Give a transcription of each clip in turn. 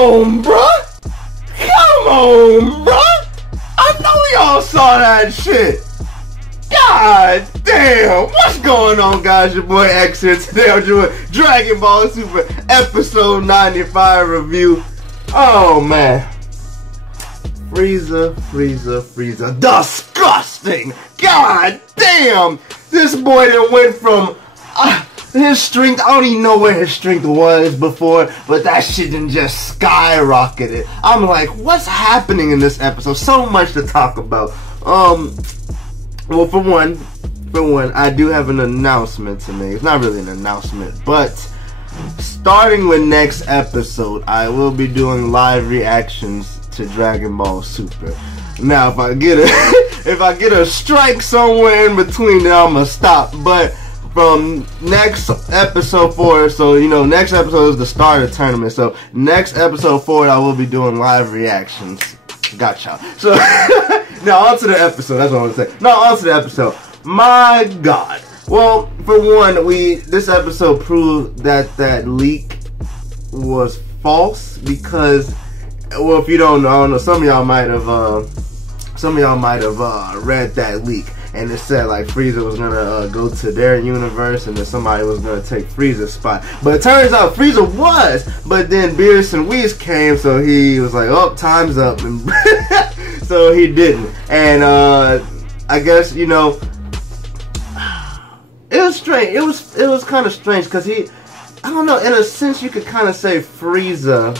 on, bruh! Come on, bruh! I know y'all saw that shit! God damn! What's going on, guys? Your boy X here. Today I'm doing Dragon Ball Super Episode 95 review. Oh, man. Frieza. Disgusting! God damn! This boy that went from... his strength, I don't even know where his strength was before, but that shit done just skyrocketed. I'm like, what's happening in this episode? So much to talk about. Well, for one, I do have an announcement to make. It's not really an announcement, but starting with next episode, I will be doing live reactions to Dragon Ball Super. Now, if I get a strike somewhere in between, then I'ma stop. But from next episode forward, so you know, next episode is the start of the tournament. So next episode forward, I will be doing live reactions. Gotcha. So now on to the episode. That's what I want to say. Now on to the episode. My God. Well, for one, this episode proved that leak was false because, well, if you don't know, I don't know, some of y'all might have read that leak. And it said like Frieza was gonna go to their universe, and then somebody was gonna take Frieza's spot. But it turns out Frieza was, but then Beerus and Whis came, so he was like, "Oh, time's up," and so he didn't. And I guess, you know, it was strange. It was kind of strange because I don't know. In a sense, you could kind of say Frieza.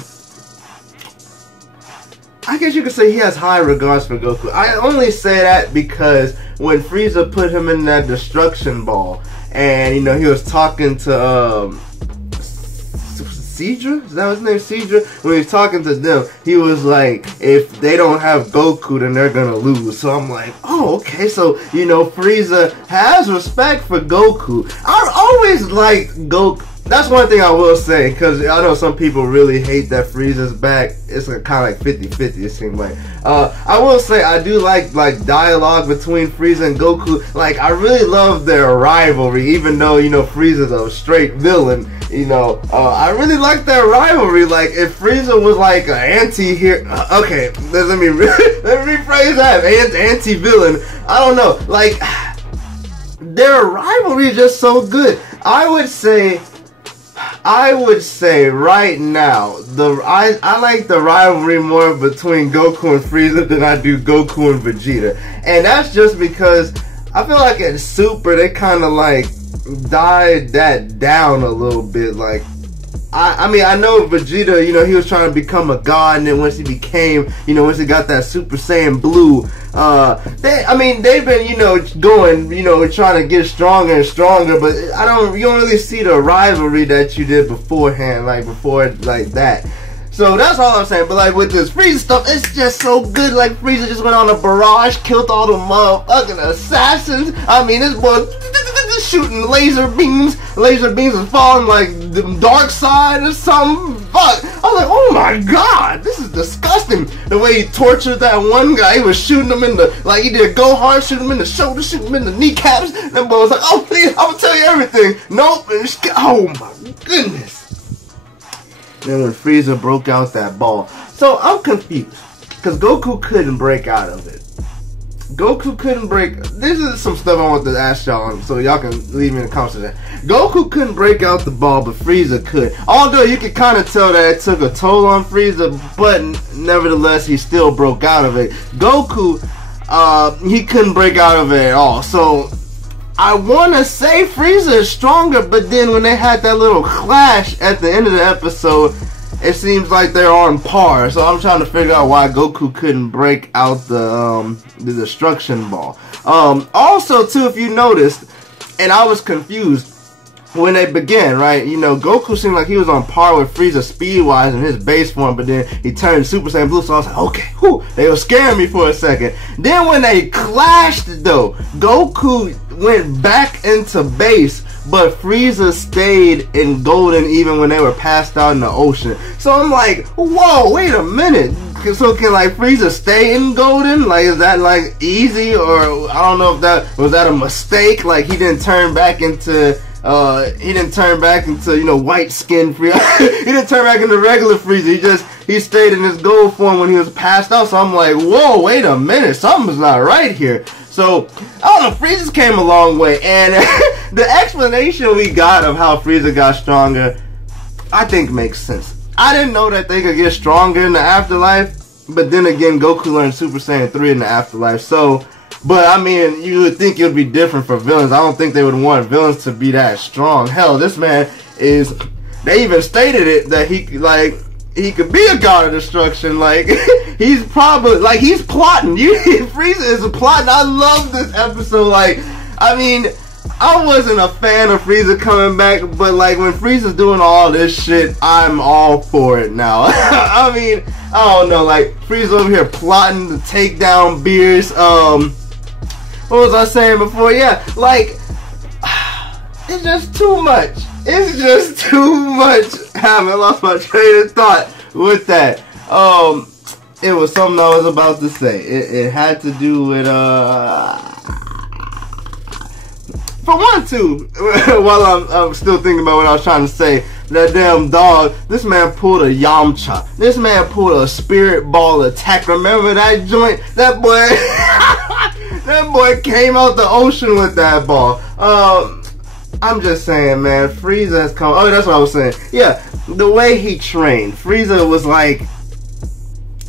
I guess you could say he has high regards for Goku. I only say that because when Frieza put him in that destruction ball, and you know, he was talking to Cedra? Is that his name? Cedra? When he was talking to them, he was like, if they don't have Goku, then they're gonna lose. So I'm like, oh, okay, so you know, Frieza has respect for Goku. I always liked Goku. That's one thing I will say, because I know some people really hate that Frieza's back. It's kind of like 50-50, it seems like. I will say I do like dialogue between Frieza and Goku. Like, I really love their rivalry, even though, you know, Frieza's a straight villain. You know, I really like their rivalry. Like, if Frieza was like an anti-hero, okay, let me rephrase that, anti-villain. I don't know, like, their rivalry is just so good. I would say right now, I like the rivalry more between Goku and Frieza than I do Goku and Vegeta. And that's just because I feel like in Super, they kind of like died that down a little bit. Like, I mean, I know Vegeta, you know, he was trying to become a god, and then once he became, you know, once he got that Super Saiyan Blue, they've been, you know, going, you know, trying to get stronger and stronger, but you don't really see the rivalry that you did beforehand, like before, like that. So that's all I'm saying. But like with this Frieza stuff, it's just so good. Like Frieza just went on a barrage, killed all the motherfucking assassins. I mean, this boy shooting laser beams is falling like the dark side or something. Fuck. I was like, oh my God, this is disgusting. The way he tortured that one guy, he was shooting him in the, like he did Gohan, shooting him in the shoulder, shooting him in the kneecaps. That boy was like, oh please, I'm gonna tell you everything. Nope. And oh my goodness. Then when Frieza broke out that ball. So I'm confused, because Goku couldn't break out of it. Goku couldn't break. This is some stuff I want to ask y'all, so y'all can leave me in the comments. Goku couldn't break out the ball, but Frieza could. Although you could kind of tell that it took a toll on Frieza, but nevertheless he still broke out of it. Goku, he couldn't break out of it at all. So I want to say Frieza is stronger, but then when they had that little clash at the end of the episode, it seems like they're on par. So I'm trying to figure out why Goku couldn't break out the destruction ball. Also, too, if you noticed, and I was confused when they began, right? You know, Goku seemed like he was on par with Frieza speed-wise in his base form, but then he turned Super Saiyan Blue, so I was like, okay, whew, they were scaring me for a second. Then when they clashed, though, Goku went back into base, but Frieza stayed in Golden even when they were passed out in the ocean. So I'm like, whoa, wait a minute. So can like Frieza stay in Golden? Like, is that like easy, or I don't know if that was a mistake? Like he didn't turn back into you know, white skin Frieza. He didn't turn back into regular Frieza. he stayed in his gold form when he was passed out. So I'm like, whoa, wait a minute, something's not right here. So, I don't know, Frieza's came a long way, and the explanation we got of how Frieza got stronger, I think makes sense. I didn't know that they could get stronger in the afterlife, but then again, Goku learned Super Saiyan 3 in the afterlife, so, but I mean, you would think it would be different for villains. I don't think they would want villains to be that strong. Hell, this man is, they even stated it, that he could be a god of destruction. Like, he's probably, like, he's plotting. Frieza is plotting. I love this episode. Like, I mean, I wasn't a fan of Frieza coming back, but, like, when Frieza's doing all this shit, I'm all for it now. I mean, I don't know, like, Frieza over here plotting to take down Beerus. What was I saying before? Yeah, like, it's just too much. It's just too much. I lost my train of thought with that. It was something I was about to say. It had to do with for one, too. While I'm still thinking about what I was trying to say, that damn dog. This man pulled a Yamcha. This man pulled a spirit ball attack. Remember that joint? That boy. That boy came out the ocean with that ball. I'm just saying, man, Frieza has come. Oh, that's what I was saying. Yeah, the way he trained, Frieza was like,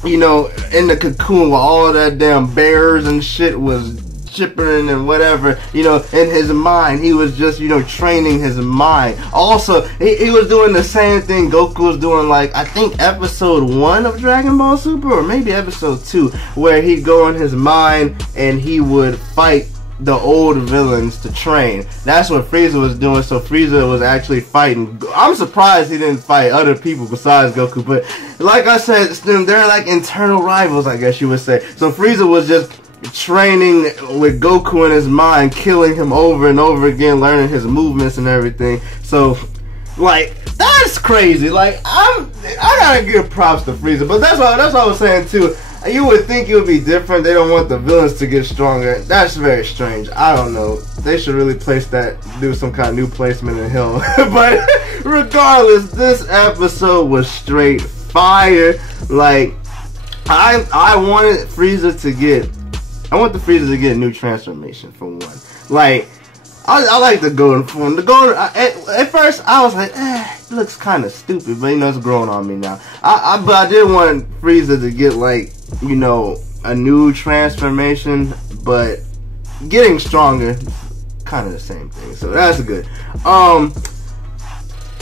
you know, in the cocoon where all that damn bears and shit was chipping and whatever, you know, in his mind. He was just, you know, training his mind. Also, he was doing the same thing Goku was doing, like, I think episode 1 of Dragon Ball Super, or maybe episode 2, where he'd go in his mind and he would fight the old villains to train. That's what Frieza was doing. So Frieza was actually fighting. I'm surprised he didn't fight other people besides Goku, but like I said, they're like internal rivals, I guess you would say. So Frieza was just training with Goku in his mind, killing him over and over again, learning his movements and everything. So, like, that's crazy. Like, I gotta give props to Frieza, but that's what I was saying too. You would think it would be different. They don't want the villains to get stronger. That's very strange. I don't know. They should really place that, do some kind of new placement in him. But regardless, this episode was straight fire. Like, I wanted Frieza to get, I want the Frieza to get a new transformation for one. Like, I like the golden form. The golden, at first I was like, it looks kind of stupid, but you know, it's growing on me now. But I did want Frieza to get, like, you know, a new transformation, but getting stronger, kind of the same thing. So that's good.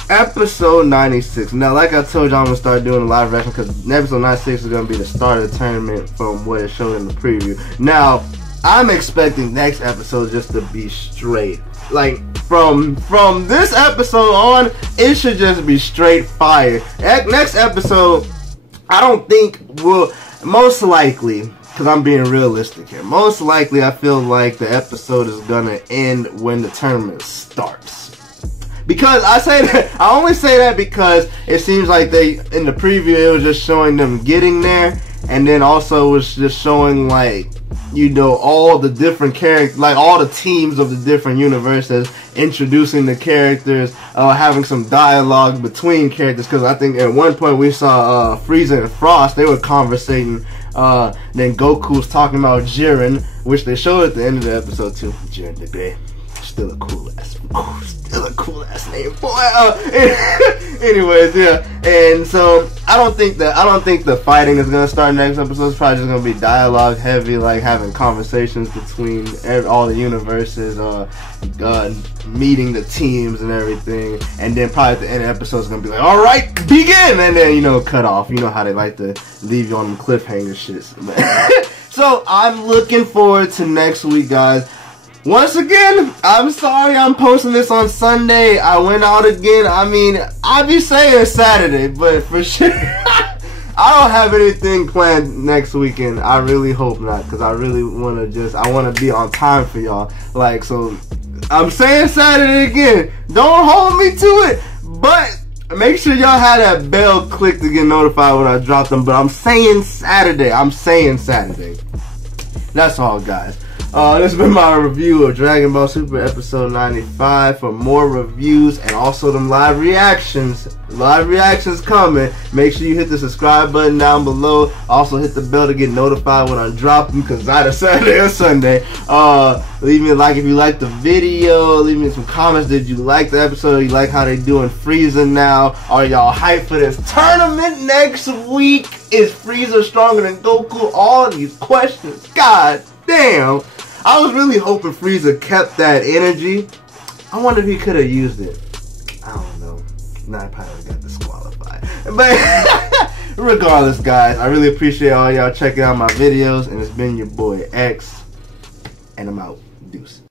Episode 96. Now, like I told you, I'm gonna start doing a live reaction because episode 96 is gonna be the start of the tournament from what it showed in the preview. Now, I'm expecting next episode just to be straight. Like, from this episode on, it should just be straight fire. Next episode, I don't think will, most likely, because I'm being realistic here, most likely I feel like the episode is gonna end when the tournament starts. Because I say that, I only say that because it seems like they, in the preview, it was just showing them getting there, and then also was just showing, like, you know, all the different characters, like all the teams of the different universes, introducing the characters, having some dialogue between characters, because I think at one point we saw Frieza and Frost, they were conversating, then Goku was talking about Jiren, which they showed at the end of the episode too. Jiren the Grey. Still a cool ass name, boy. Anyways, yeah. And so I don't think the fighting is gonna start next episode. It's probably just gonna be dialogue heavy, like having conversations between all the universes, meeting the teams and everything. And then probably at the end of the episode, it's gonna be like, all right, begin, and then, you know, cut off. You know how they like to leave you on them cliffhanger shits. So I'm looking forward to next week, guys. Once again, I'm sorry I'm posting this on Sunday. I went out again. I mean, I'd be saying Saturday, but for sure, I don't have anything planned next weekend. I really hope not, because I really want to I want to be on time for y'all. Like, so, I'm saying Saturday again. Don't hold me to it, but make sure y'all have that bell click to get notified when I drop them. But I'm saying Saturday. I'm saying Saturday. That's all, guys. This has been my review of Dragon Ball Super episode 95. For more reviews and also them live reactions, A lot of reactions coming. Make sure you hit the subscribe button down below. Also hit the bell to get notified when I drop them, because either Saturday or Sunday. Leave me a like if you liked the video. Leave me some comments. Did you like the episode? You like how they doing Frieza now? Are y'all hyped for this tournament next week? Is Frieza stronger than Goku? All these questions. God damn. I was really hoping Frieza kept that energy. I wonder if he could have used it. I don't know. Nah, I probably got disqualified. But regardless, guys, I really appreciate all y'all checking out my videos. And it's been your boy X. And I'm out. Deuce.